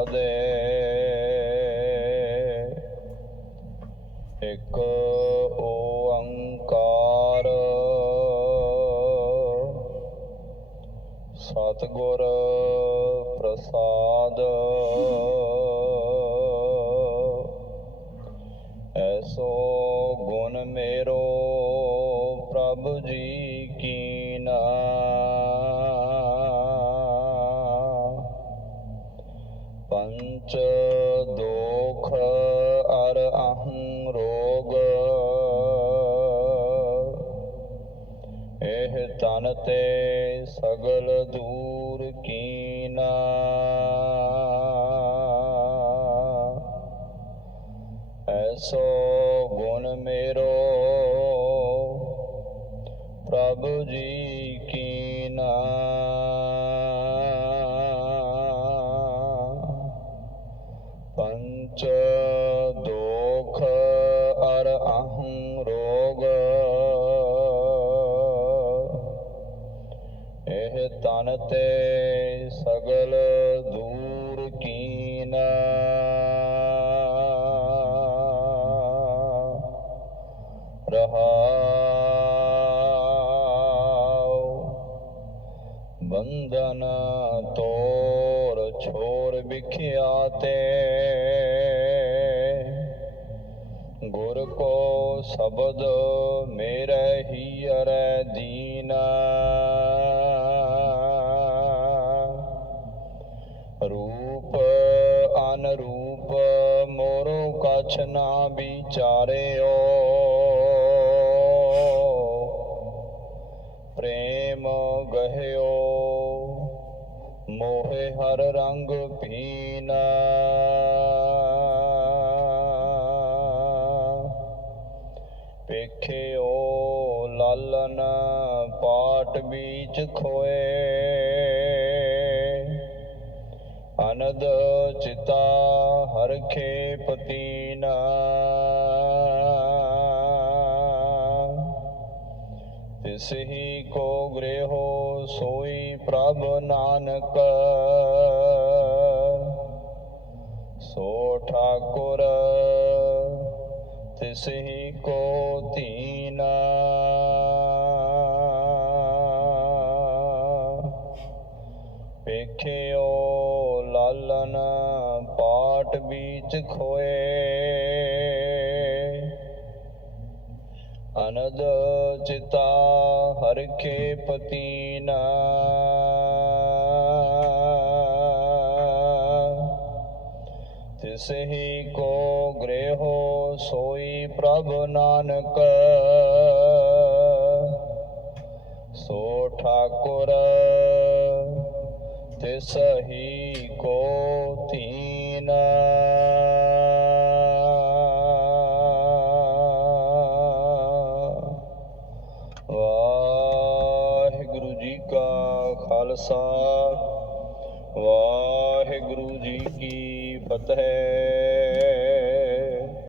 ਦੋ ਪਦੇ ਇੱਕ ਓੰਕਾਰ। ਸਤਿਗੁਰ ਪ੍ਰਸਾਦ। ਐਸੋ ਗੁਣ ਮੇਰੋ ਪ੍ਰਭ ਜੀ ਕੀ ਪੰਚ ਦੋਖ ਅਰ ਅਹੰ ਰੋਗ। ਇਹ ਤਨ ਤੇ ਸਗਲ ਦੂਰ ਕੀਨਾ। ਐਸੋ ਗੁਣ ਮੇਰੋ ਪ੍ਰਭ ਜੀ ਕੀਨਾ। ਪੰਚ ਦੋਖ ਅਰ ਅਹੰ ਰੋਗ ਇਹ ਤਨ ਤੇ ਸਗਲ ਦੂਰ ਕੀਨਾ ਰਹਾਉ ਬੰਧਨ ਤੋਰ ਛੋਰ ਵਿਖਿਆਤੇ ਗੁਰ ਕੋ ਸ਼ਬਦ ਮੇਰੇ ਹੀ ਅਰੈ ਦੀਨ। ਰੂਪ ਅਨਰੂਪ ਮੋਰੋ ਕਛ ਨਾ ਵਿਚਾਰਿਓ। ਪ੍ਰੇਮ ਗਹਿਓ, ਮੋਹਿ ਹਰ ਰੰਗ ਪੀਨਾ। ਵੇਖਿਓ ਲਾਲਨ ਪਾਟ ਵਿੱਚ ਖੋਏ। ਅਨਦ ਚਿਤਾ ਹਰਖੇ ਪਤੀਨਾ ਤਿਸ ਹੀ ਕੋ ਗ੍ਰਹਿਓ ਸੋਈ ਪ੍ਰਭ ਨਾਨਕ। ਸੋ ਠਾਕੁਰ ਤਿਸ ਹੀ ਕੋ ਧੀਨਾ ਵੇਖਿਓ ਲਾਲਨ ਪਾਟ ਵਿੱਚ ਖੋਏ ਅਨਦ ਚਿਤਾ ਹਰਖੇ ਪਤੀਨਾ ਤਿਸ ਹੀ ਕੋ ਗ੍ਰਹਿਓ ਸੋਈ ਪ੍ਰਭ ਨਾਨਕ। ਸੋ ਠਾਕੁਰ, ਤਿਸ ਹੀ ਕੋ ਧੀਨਾ ਵਾਹਿਗੁਰੂ ਜੀ ਕਾ ਖਾਲਸਾ, ਵਾਹਿਗੁਰੂ ਜੀ ਕੀ ਫਤਿਹ।